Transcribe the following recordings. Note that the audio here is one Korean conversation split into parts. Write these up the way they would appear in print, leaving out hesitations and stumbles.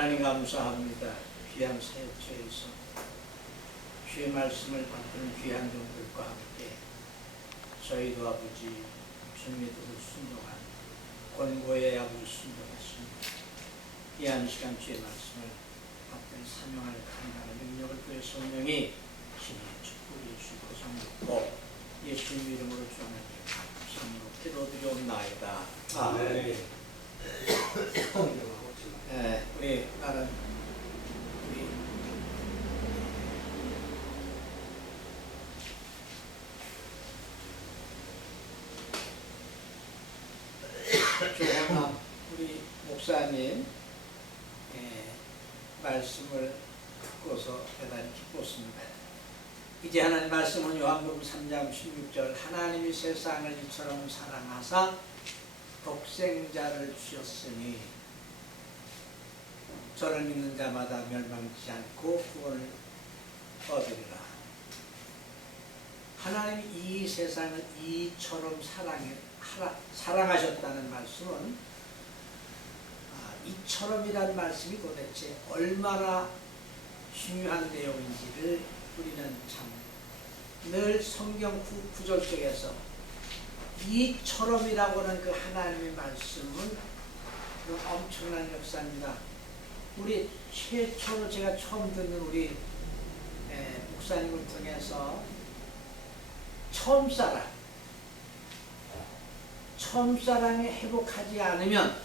하나님 감사합니다. 귀한 사역처에서 주의 말씀을 받는 귀한 종들과 함께 저희도 아버지 주님께서 순종한 권고의 아버지 순종했습니다. 귀한 시간 주의 말씀을 받는 사명할 감당의 능력을 그의 성령이 신의 축복해 주시고 성령고 예수님 이름으로 주 하나님 성령으로 기도드리옵나이다. 아멘. 우리 나는 조원남 우리 목사님 말씀을 듣고서 대단히 기뻤습니다. 이제 하나님 말씀은 요한복음 3장 16절 하나님이 세상을 이처럼 사랑하사 독생자를 주셨으니 저를 믿는 자마다 멸망치 않고 구원을 얻으리라. 하나님이 이 세상을 이처럼 사랑하셨다는 말씀은 이처럼이라는 말씀이 도대체 얼마나 중요한 내용인지를 우리는 참 늘 성경 구절 속에서 이처럼이라고 하는 그 하나님의 말씀은 그 엄청난 역사입니다. 우리 최초로 제가 처음 듣는 우리 목사님을 통해서 처음사랑이 회복하지 않으면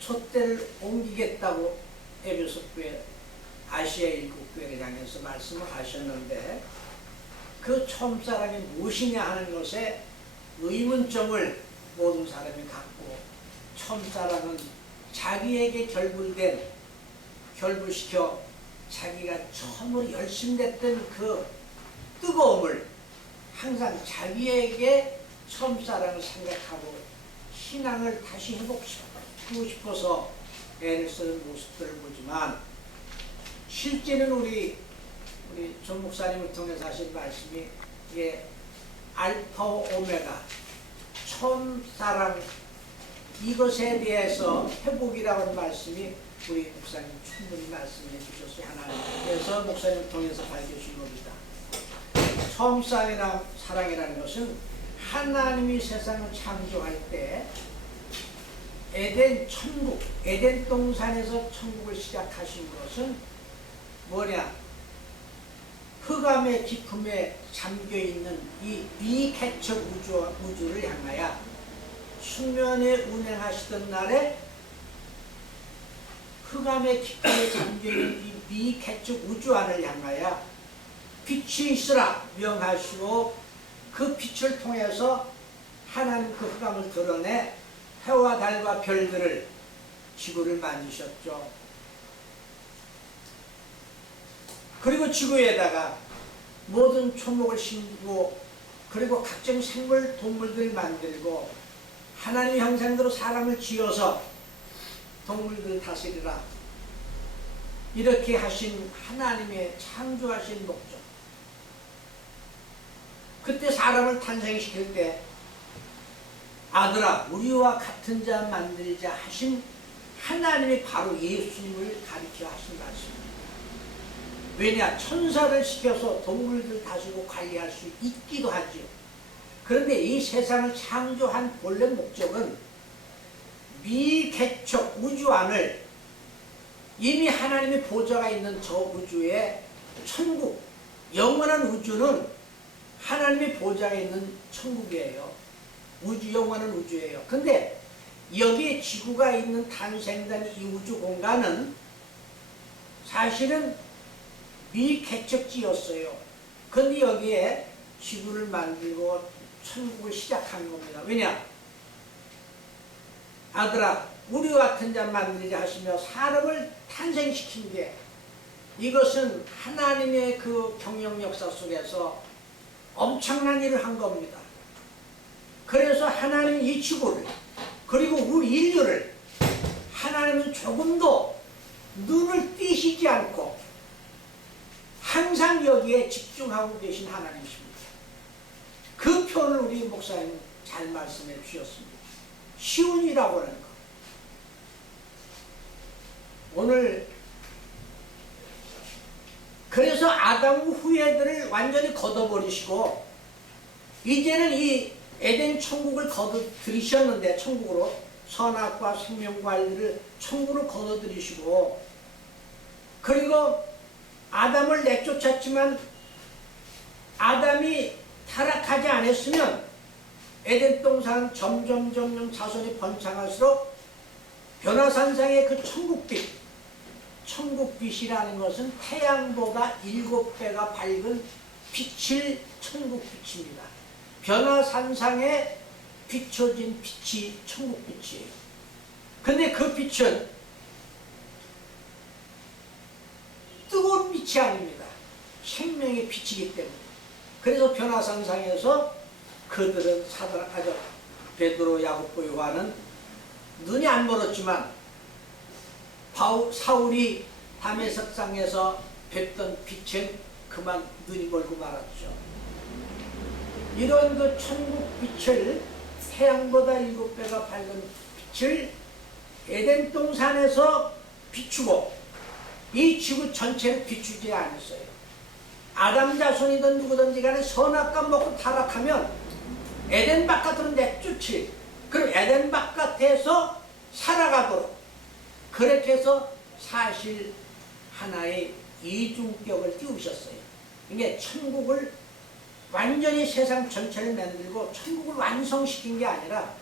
촛대를 옮기겠다고 에베소교회 아시아 일국교회를 향해서 말씀을 하셨는데 그 처음사랑이 무엇이냐 하는 것에 의문점을 모든 사람이 갖고 처음사랑은 자기에게 결부시켜 자기가 처음으로 열심냈던 그 뜨거움을 항상 자기에게 처음사랑을 생각하고 신앙을 다시 회복시키고 싶어서 애를 쓰는 모습들을 보지만 실제는 우리 전 목사님을 통해서 하신 말씀이 이게 알파 오메가 처음사랑 이것에 대해서 회복이라고 하는 말씀이 우리 목사님 충분히 말씀해 주셨어요. 하나님께서 목사님을 통해서 밝혀주신 겁니다. 처음사랑이라는 것은 하나님이 세상을 창조할 때 에덴 동산에서 천국을 시작하신 것은 뭐냐? 흑암의 깊음에 잠겨있는 이 미개척 우주를 향하여 수면에 운행하시던 날에 흑암의 깊음에 잠겨있는 이 미개척 우주안을 향하여 빛이 있으라 명하시고 그 빛을 통해서 하나님 그 흑암을 드러내 해와 달과 별들을 지구를 만드셨죠. 그리고 지구에다가 모든 초목을 심고 그리고 각종 생물 동물들 만들고 하나님의 형상대로 사람을 지어서 동물들 다스리라 이렇게 하신 하나님의 창조하신 목적. 그때 사람을 탄생시킬 때 아들아 우리와 같은 자 만들자 하신 하나님이 바로 예수님을 가리켜 하신 말씀입니다. 왜냐? 천사를 시켜서 동물들 다스리고 관리할 수 있기도 하죠. 그런데 이 세상을 창조한 본래 목적은 미개척 우주안을 이미 하나님의 보좌가 있는 저 우주의 천국, 영원한 우주는 하나님의 보좌가 있는 천국이에요. 영원한 우주예요. 근데 여기에 지구가 있는 탄생된 이 우주 공간은 사실은 미개척지였어요. 근데 여기에 지구를 만들고 천국을 시작한 겁니다. 왜냐? 아들아 우리와 같은 자 만들자 하시며 사람을 탄생시킨 게 이것은 하나님의 그 경영 역사 속에서 엄청난 일을 한 겁니다. 그래서 하나님은 이 지구를 그리고 우리 인류를 하나님은 조금도 눈을 띄시지 않고 항상 여기에 집중하고 계신 하나님이십니다. 그 표현을 우리 목사님 잘 말씀해 주셨습니다. 시온이라고 하는 것. 오늘 그래서 아담 후예들을 완전히 걷어버리시고 이제는 이 에덴 천국을 거둬들이셨는데, 천국으로 선악과 생명과 알들을 천국으로 거둬들이시고, 그리고 아담을 내쫓았지만 아담이 타락하지 않았으면 에덴 동산 점점 자손이 번창할수록 변화산상의 그 천국빛이라는 것은 태양보다 7배가 밝은 빛을 천국빛입니다. 변화산상에 비춰진 빛이 천국빛이에요. 근데 그 빛은 뜨거운 빛이 아닙니다. 생명의 빛이기 때문에. 그래서 변화산상에서 그들은 베드로, 야고보, 요한은 눈이 안 멀었지만 사울이 다메섹상에서 뵙던 빛은 그만 눈이 멀고 말았죠. 이런 그 천국 빛을, 태양보다 7배가 밝은 빛을 에덴 동산에서 비추고 이 지구 전체를 비추지 않았어요. 아담 자손이든 누구든지 간에 선악과 먹고 타락하면 에덴 바깥으로 내쫓지. 그럼 에덴 바깥에서 살아가도록, 그렇게 해서 사실 하나의 이중격을 띄우셨어요. 이게 천국을 완전히 세상 전체를 만들고 천국을 완성시킨 게 아니라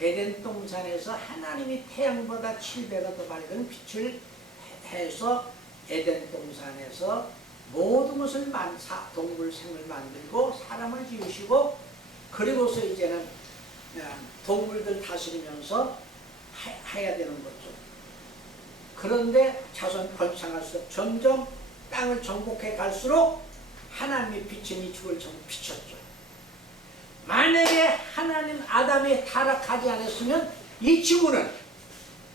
에덴 동산에서 하나님이 태양보다 7배가 더 밝은 빛을 해서 에덴 동산에서 모든 것을 동물, 생물 만들고 사람을 지으시고, 그리고서 이제는 동물들 다스리면서 해야 되는 거죠. 그런데 자손 번창할수록 점점 땅을 정복해 갈수록 하나님의 빛은 이 지구를 전부 비췄죠. 만약에 하나님 아담이 타락하지 않았으면 이 지구는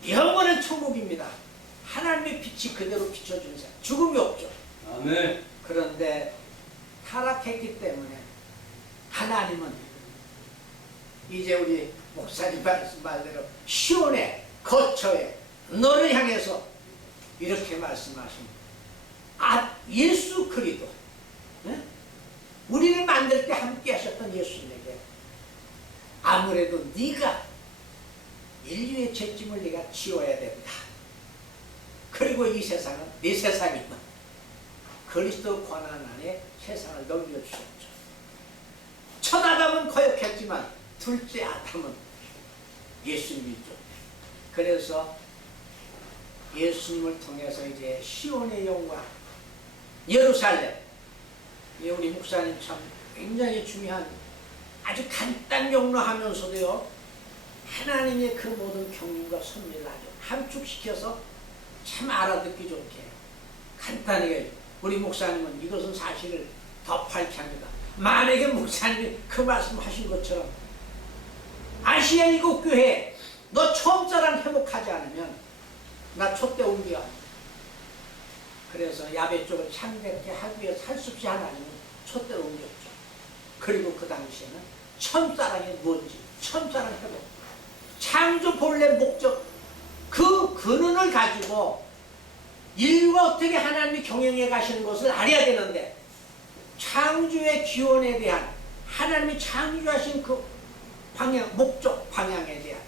영원한 천국입니다. 하나님의 빛이 그대로 비춰주는 사람, 죽음이 없죠. 아멘. 그런데 타락했기 때문에 하나님은 이제 우리 목사님 말대로 시온의 거처에 너를 향해서 이렇게 말씀하십니다. 예수 그리스도, 네? 우리를 만들 때 함께 하셨던 예수님에게 아무래도 네가 인류의 죄짐을 네가 지어야 된다. 그리고 이 세상은 네 세상이면 그리스도 권한 안에 세상을 넘겨주셨죠. 첫 아담은 거역했지만 둘째 아담은 예수님이죠. 그래서 예수님을 통해서 이제 시온의 영광, 예루살렘, 우리 목사님 참 굉장히 중요한, 아주 간단 용어하면서도요 하나님의 그 모든 경륜과 섭리를 아주 함축시켜서 참 알아듣기 좋게 간단하게, 우리 목사님은 이것은 사실을 더 밝힙니다. 만약에 목사님이 그 말씀하신 것처럼 아시아 7교회 너 처음 사랑 회복하지 않으면 나 촛대 옮겨. 그래서 야베 쪽을 창백케 하기 위해서 할 수 없이 하나님은 촛대를 옮겼죠. 그리고 그 당시에는 첫사랑이 뭔지, 첫사랑 회복, 창조 본래 목적, 그 근원을 가지고 인류가 어떻게 하나님이 경영해 가시는 것을 알아야 되는데, 창조의 기원에 대한, 하나님이 창조하신 그 방향, 목적 방향에 대한,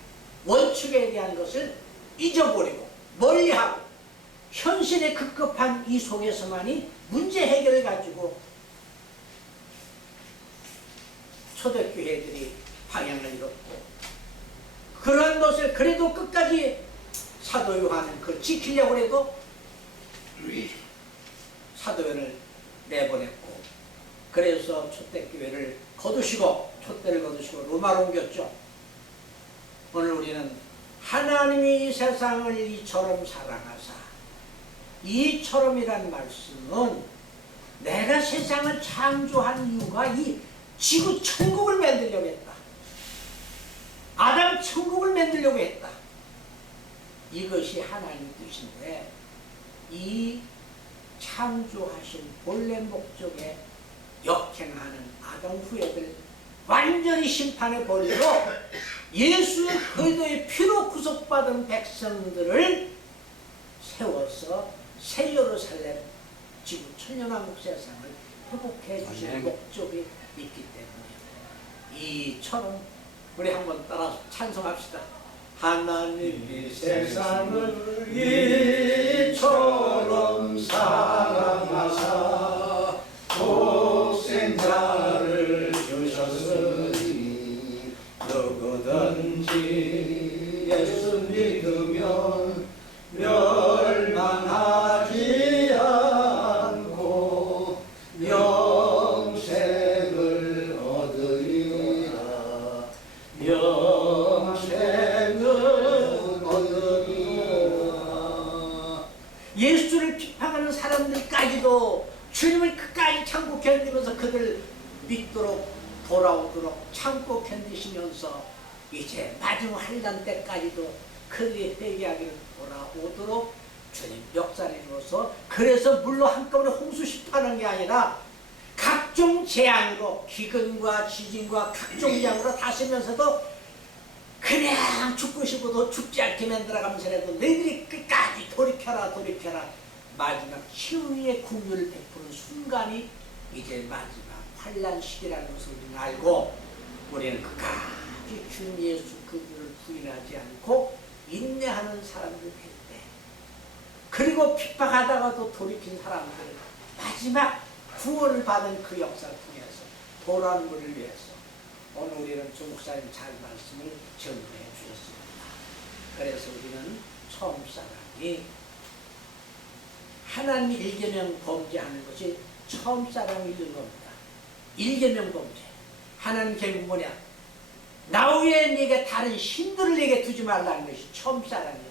원칙에 대한 것을 잊어버리고 멀리하고 현실에 급급한 이 속에서만이 문제 해결을 가지고 초대교회들이 방향을 잃었고, 그런 것을 그래도 끝까지 사도 요한은 그걸 지키려고 해도 사도회를 내보냈고, 그래서 초대교회를 거두시고, 촛대를 거두시고 로마로 옮겼죠. 오늘 우리는 하나님이 이 세상을 이처럼 사랑하사, 이처럼이란 말씀은 내가 세상을 창조한 이유가 이 지구 천국을 만들려고 했다. 아담 천국을 만들려고 했다. 이것이 하나님의 뜻인데, 이 창조하신 본래 목적에 역행하는 아담 후예들 완전히 심판해 버리고 예수 그리스도의 피로 구속받은 백성들을 세워 위해서 새 예루살렘 지구 천년왕국 세상을 회복해 주실 목적이 있기 때문에 이처럼 우리 한번 따라 찬송합시다. 하나님이 세상을 이처럼 사랑하사 독생자를 주셨으니 누구든지 예수 믿으면 멸망하지 않고 영생을 얻으리라. 영생을 얻으리라. 예수를 비판하는 사람들까지도 주님을 끝까지 참고 견디면서 그들 믿도록 돌아오도록 참고 견디시면서 이제 마지막 환난 때까지도 그들이 회개하기를 돌아오도록 주님 역사를 이루어서, 그래서 물로 한꺼번에 홍수 심판하는 게 아니라 각종 재앙으로, 기근과 지진과 각종 재앙으로 다스리면서도 그냥 죽고 싶어도 죽지 않게 만들어가면서라도 너희들이 끝까지 돌이켜라 돌이켜라, 마지막 치유의 긍휼을 베푸는 순간이 이제 마지막 환난 시기라는 것을 우리는 알고, 우리는 끝까지 주님 예수 그분을 부인하지 않고 인내하는 사람들 될 때, 그리고 핍박하다가도 돌이킨 사람들 마지막 구원을 받은 그 역사를 통해서 돌아오는 것을 위해서 오늘 우리는 조 목사님 잘 말씀을 전해 주셨습니다. 그래서 우리는 처음 사람이 하나님 일계명 범죄하는 것이 처음 사람이 있는 겁니다. 일계명 범죄. 하나님 계명 뭐냐? 나 외에 네게 다른 신들을 내게 두지 말라는 것이 처음 사람이에요.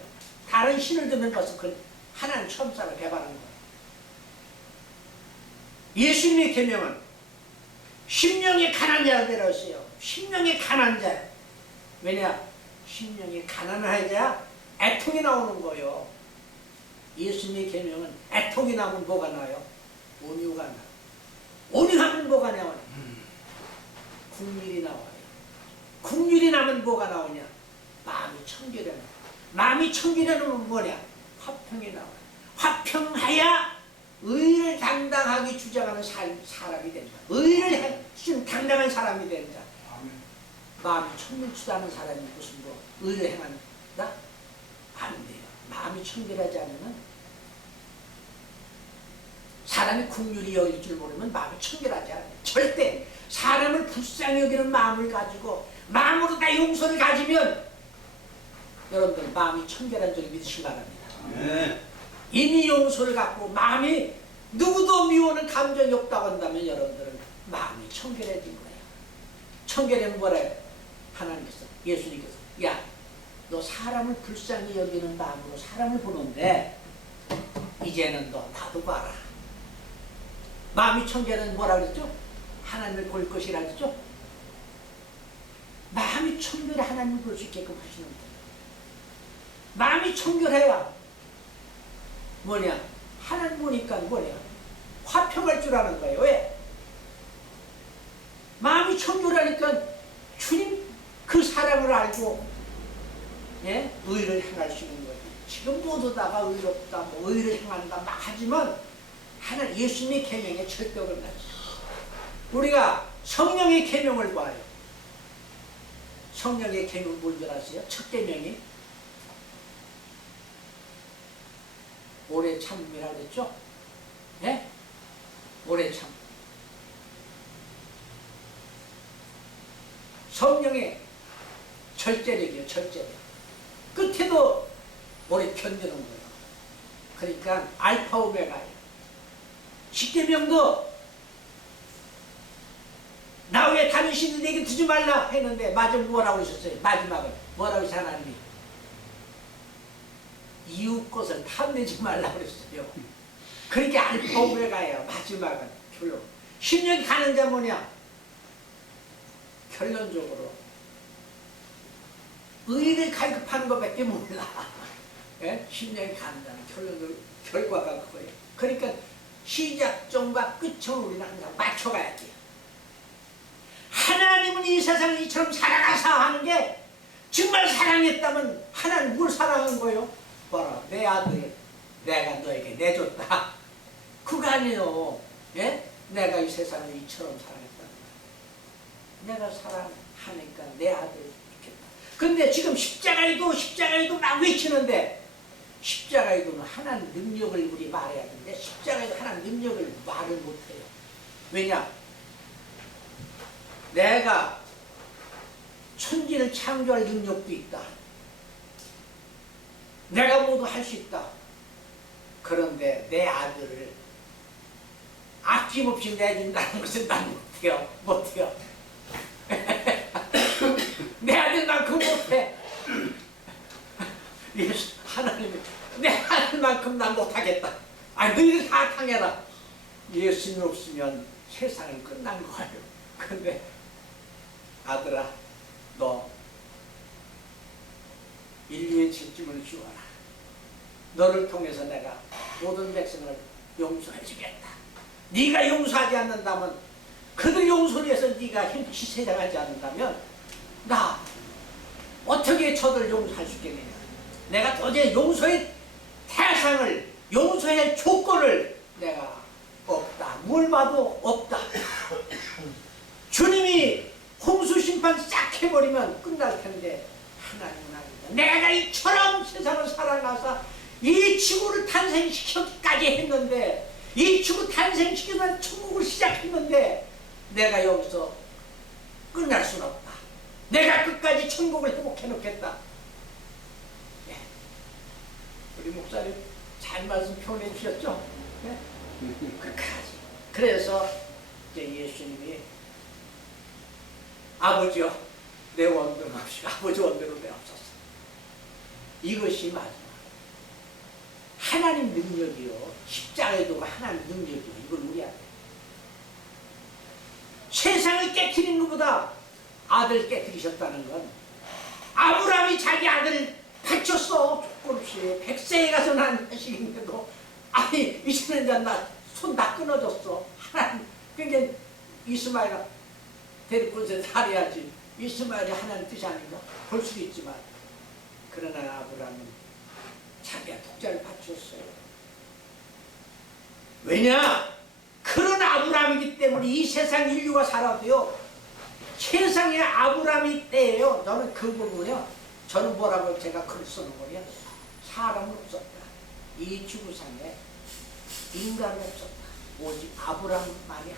다른 신을 두는 것은 그 하나님 처음 사람 배반하는 거예요. 예수님의 계명은 심령이 가난한 자를 데려왔어요. 심령이 가난한 자. 왜냐? 심령이 가난한 자 애통이 나오는 거예요. 예수님의 계명은 애통이 나면 뭐가 나요? 온유가 나요. 온유하면 뭐가 나오냐? 국률이 나와요. 국률이 나면 뭐가 나오냐? 마음이 청결해. 마음이 청결해는 뭐냐? 화평이 나와요. 화평하야 의를 당당하게 주장하는 사람이 된다. 의를 당당한 사람이 된다. 마음이 청결치 않은 사람이 무슨 뭐 의를 행한다? 안 돼요. 마음이 청결하지 않으면, 사람이 국률이 여길 줄 모르면 마음이 청결하지 않아요. 절대 사람을 불쌍히 여기는 마음을 가지고 마음으로 다 용서를 가지면 여러분들 마음이 청결한 줄 믿으시기 바랍니다. 네. 이미 용서를 갖고 마음이 누구도 미워하는 감정이 없다고 한다면 여러분들은 마음이 청결해진 거예요. 청결하면 뭐래요? 하나님께서, 예수님께서, 야, 너 사람을 불쌍히 여기는 마음으로 사람을 보는데 이제는 너 나도 봐라. 마음이 청결은 뭐라 그랬죠? 하나님을 볼 것이라 그랬죠? 마음이 청결해 하나님을 볼 수 있게끔 하시는 거예요. 마음이 청결해야 뭐냐? 하나님 보니까 뭐냐? 화평할 줄 아는 거예요. 왜? 마음이 청결하니까 주님 그 사랑을 알고, 예? 의를 행할 수 있는 거예요. 지금 모두다가 의롭다, 뭐 의를 행한다 막 하지만 하나님 예수님의 계명에 절대 어긋나지. 우리가 성령의 계명을 봐요. 성령의 계명은 뭔 줄 아세요? 첫 계명이 오래 참음이라고 그랬죠? 예? 오래 참. 성령의 절제력이에요. 절제력. 끝에도 오래 견디는 거예요. 그러니까 알파 오메가예요. 십계명도 나 외에 다른 신을 내게 두지 말라 했는데 마지막 뭐라고 하셨어요? 마지막은 뭐라고 하셨어요? 하나님이 이웃 것을 탐내지 말라 그랬어요. 그러니까 알파 오메가예요. 마지막은 결론. 심령이 가는 자 뭐냐? 결론적으로 의를 갈급하는 것밖에 몰라. 예? 심령이 가는 자는 결론적으로 결과가 그거예요. 그러니까 시작점과 끝을 우리는 항상 맞춰가야 돼요. 하나님은 이 세상을 이처럼 사랑하사 하는 게 정말 사랑했다면 하나님 뭘 사랑한 거예요? 봐라, 내 아들, 내가 너에게 내줬다. 그거 아니에요. 예? 내가 이 세상을 이처럼 사랑했다는 거야. 내가 사랑하니까 내 아들 있겠다. 근데 지금 십자가에도 막 외치는데, 십자가에도는 하나님 능력을 우리 말해야 되는데, 십자가에도 하나님 능력을 말을 못해요. 왜냐? 내가 천지를 창조할 능력도 있다. 내가 모두 할 수 있다. 그런데 내 아들을 아낌없이 내준다는 것은 난 못해요. 내 아들 난 그거 못해. 하나님이 내 아들만큼 난 못하겠다. 아니 너희들 다 당해라. 예수님 없으면 세상은 끝난 거예요. 근데 아들아, 너 인류의 죄짐을 지워라. 너를 통해서 내가 모든 백성을 용서해 주겠다. 네가 용서하지 않는다면, 그들 용서를 위해서 네가 희생하지 않는다면 나 어떻게 저들 용서할 수 있겠느냐. 내가 도저히 용서의 대상을, 용서의 조건을 내가 없다. 뭘 봐도 없다. 주님이 홍수 심판 싹 해버리면 끝날 텐데 하나님은 아니다. 내가 이처럼 세상을 살아가서 이 지구를 탄생시키기까지 했는데, 이 지구 탄생시키면 천국을 시작했는데 내가 여기서 끝날 수는 없다. 내가 끝까지 천국을 회복해 놓겠다. 네. 우리 목사님 잘 말씀 표현해 주셨죠? 네? 끝까지. 그래서 이제 예수님이 아버지여 내 원대로 합시다. 아버지 원대로 되옵소서. 이것이 마지막. 하나님 능력이요. 십자가에도 하나님 능력이요. 이걸 우리한테. 세상을 깨트리는 것보다 아들 깨트리셨다는 건, 아브라함이 자기 아들을 바쳤어. 조건 없이 100세에 가서 난 자식인데도, 아니 이제는 나 손 다 끊어졌어. 하나님. 그러니까 이스마엘아 데리고 살아야지. 이스마엘이 하나님 뜻이 아닌가? 볼 수도 있지만, 그러나 아브라함은 자기가 독자를 바쳤어요. 왜냐? 그런 아브라함이기 때문에 이 세상 인류가 살아도요, 세상에 아브라함이 때예요. 저는 그 부분이요, 저는 뭐라고 제가 글 쓰는 거냐, 사람은 없었다. 이 지구상에 인간은 없었다. 오직 아브라함만이,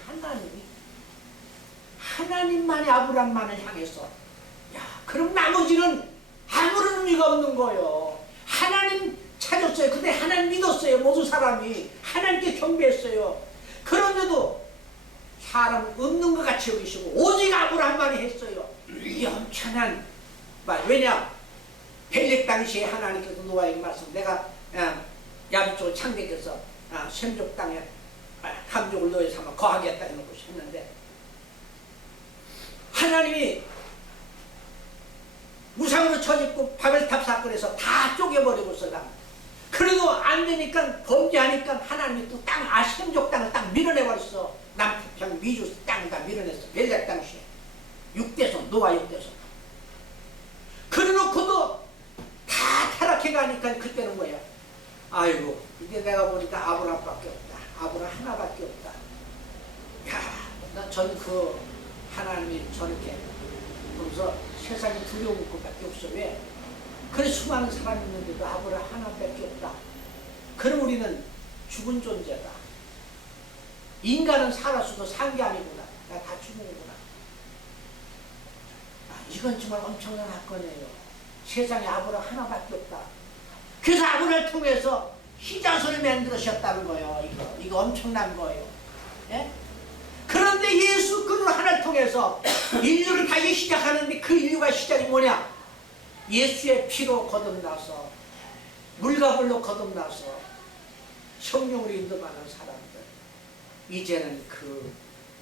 하나님만이 아브라함만을 향해서, 야, 그럼 나머지는 아무런 의미가 없는 거예요. 하나님 찾았어요. 근데 하나님 믿었어요. 모든 사람이 하나님께 경배했어요. 그런데도 사람은 없는 것 같이 여기시고 오직 아브라함만이 했어요. 이 엄청난 말. 왜냐? 벨렉 당시에 하나님께서 노아에게 말씀, 내가 야곱족을 창대께서 셈족 땅에 함족을 너희 삼아 거하겠다 해놓고 했는데, 하나님이 우상으로 쳐짓고 바벨탑 사건에서 다 쪼개버리고서, 그래도 안 되니까, 범죄하니까 하나님이 또 땅, 셈족 땅을 딱 밀어내버렸어. 남태평 미주 땅을 다 밀어냈어. 벨렉 당시에 6대손, 노아 6대손. 그래놓고도 다 타락해가니까 그때는 뭐야? 아이고, 이제 내가 보니까 아브라함밖에 없다. 아브라함 하나밖에 없다. 야, 전 그 하나님이 저렇게 그러면서 세상에 두려운 것밖에 없어. 왜? 그래 수많은 사람이 있는데도 아브라함 하나밖에 없다. 그럼 우리는 죽은 존재다. 인간은 살았어도 산 게 아니구나. 나 다 죽은 거구나. 이건 정말 엄청난 사건이에요. 세상에 아브라함 하나밖에 없다. 그래서 아브라함을 통해서 희자손을 만들으셨다는 거예요. 이거 엄청난 거예요. 예? 그런데 예수 그분 하나를 통해서 인류를 다시 시작하는데, 그 인류가 시작이 뭐냐? 예수의 피로 거듭나서, 물과 불로 거듭나서 성령으로 인도받는 사람들, 이제는 그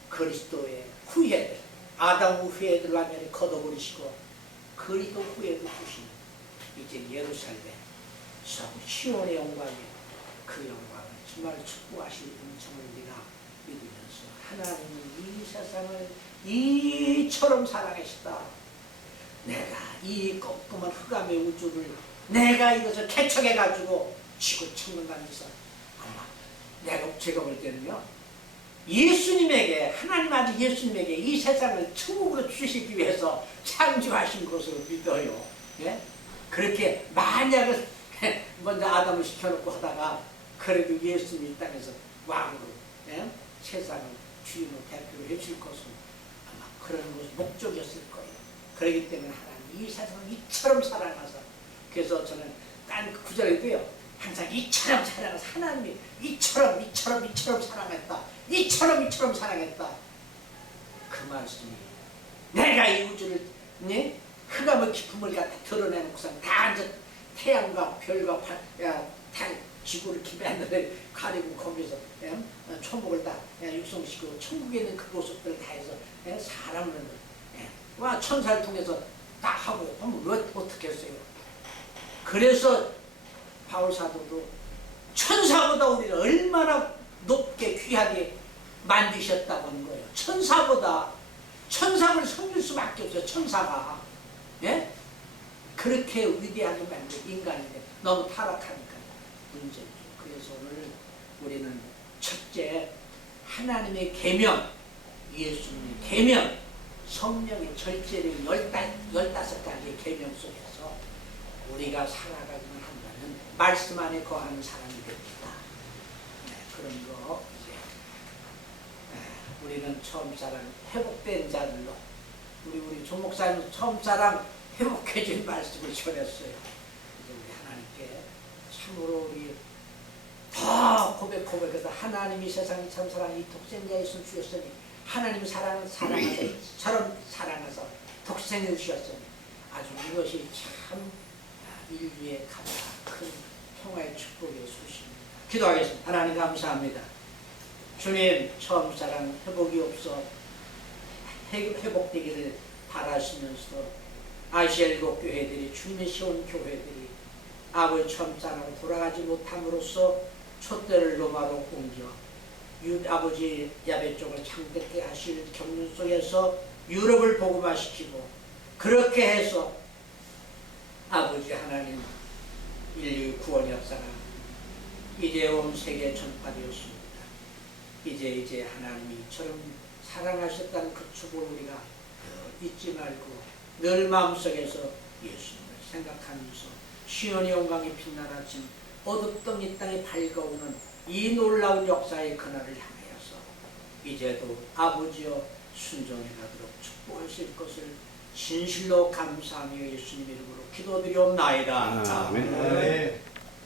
그리스도의 후예들, 아담 후예들 완전히 걷어버리시고 그리스도 후예들 주신 이제 예루살렘 시온의 영광에, 그 영광을 정말 축복하실 은총을 우리가 믿으면서, 하나님은 이 세상을 이처럼 사랑하시다. 내가 이 꼼꼼한 흑암의 우주를 내가 이것을 개척해가지고 지구 천문관에서 아마 제가 볼 때는요, 예수님에게, 하나님 아들 예수님에게 이 세상을 천국으로 주시기 위해서 창조하신 것으로 믿어요. 예? 그렇게 만약에 먼저 아담을 시켜놓고 하다가 그래도 예수님이 이 땅에서 왕으로, 예? 세상을 주인으로 대표를 해줄 것은 아마 그런 것이 목적이었을 거예요. 그렇기 때문에 하나님 이 세상을 이처럼 사랑하사, 그래서 저는 딴 구절에도요, 항상 이처럼 사랑해서 하나님이 이처럼 사랑했다. 이처럼 사랑했다. 그 말씀이 내가 이 우주를, 네? 흑암의 깊음을 갖다 드러내놓고서 다 앉아 태양과 별과 달, 지구를 기배하늘에 가리고 거기서 천국을 다 육성시키고 천국에 있는 그 모습들을 다 해서 사람을 와 천사를 통해서 다 하고 하면 왜 어떻게 했어요? 그래서 바울 사도도 천사보다 우리를 얼마나 높게 귀하게 만드셨다고 하는 거예요. 천사를 섬길 수밖에 없어요. 천사가. 예? 그렇게 위대하게 만든 인간인데 너무 타락하니까 문제죠. 그래서 오늘 우리는 첫째, 하나님의 계명, 예수님의 계명, 성령의 절제를 15가지의 계명 속에서 우리가 살아가기만 한다면 말씀 안에 거하는 사람이 됩니다. 네, 그런 거 이제 우리는 처음 사랑 회복된 자들로 우리 조 목사님 처음 사랑 회복해진 말씀을 전했어요. 이제 우리 하나님께 참으로 우리 더 고백해서 하나님이 세상에 참 사랑이 독생자 예수 주셨으니 하나님이 사랑하사 저런 사랑하사 독생을 주셨으니 아주 이것이 참 인류의 가장 큰 평화의 축복의 소식입니다. 기도하겠습니다. 하나님 감사합니다. 주님 처음 사랑 회복이 없어 회복되기를 바라시면서 아시아 일곱 교회들이 주님의 시온 교회들이 아버지 처음 사랑으로 돌아가지 못함으로써 촛대를 로마로 옮겨 아버지 야베 쪽을 창대케 하실 경륜 속에서 유럽을 복음화시키고 그렇게 해서 아버지 하나님 인류 구원 역사가 이제 온 세계에 전파되었습니다. 이제 하나님이 이처럼 사랑하셨다는 그 축복을 우리가 잊지 말고 늘 마음속에서 예수님을 생각하면서 시온의 영광이 빛나는 아침 어둡던 이 땅에 밝아오는 이 놀라운 역사의 그날을 향하여서 이제도 아버지여 순종해 가도록 축복하실 것을 진실로 감사하며 예수님 이름으로 기도드리옵나이다. 아멘.